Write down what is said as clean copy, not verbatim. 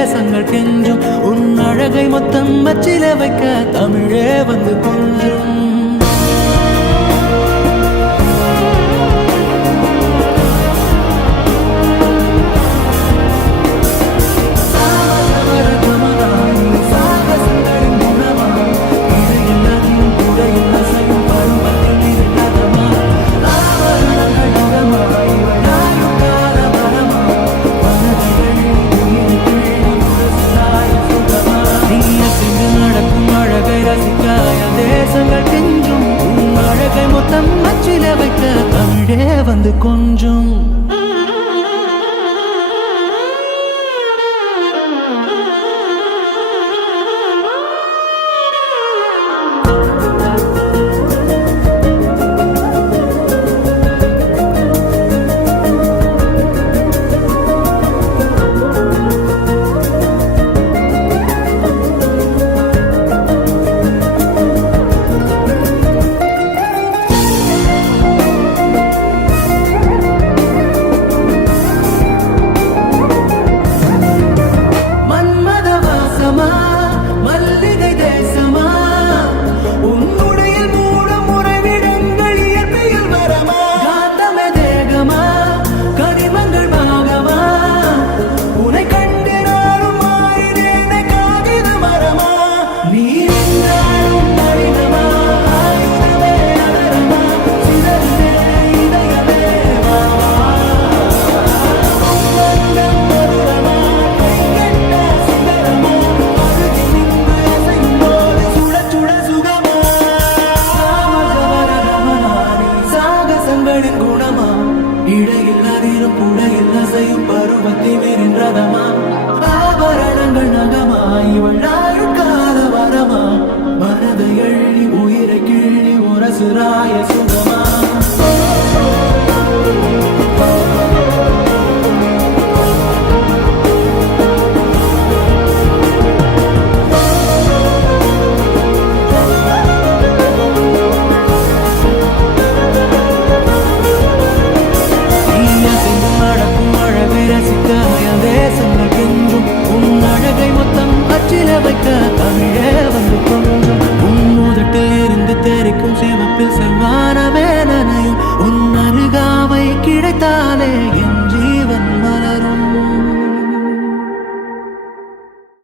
தேசங்கள் கெஞ்சும் உன் அழகை மொத்தம் அச்சில வைக்க தமிழே வந்து கொஞ்சும் வந்து கொஞ்சம் பருவத்தை மீறின்றதமா ஆபரணங்கள் நகமாய் கால வரமா மனதை எள்ளி உயிரை கிள்ளி உரசுராய சுகமா வைக்க தமிழே வந்து கொஞ்சம் உன்னுதட்டில் இருந்து தெரிக்கும் சிவப்பில் செவ்வானவே நனையும் உன் அருகாமை கிடைத்தாலே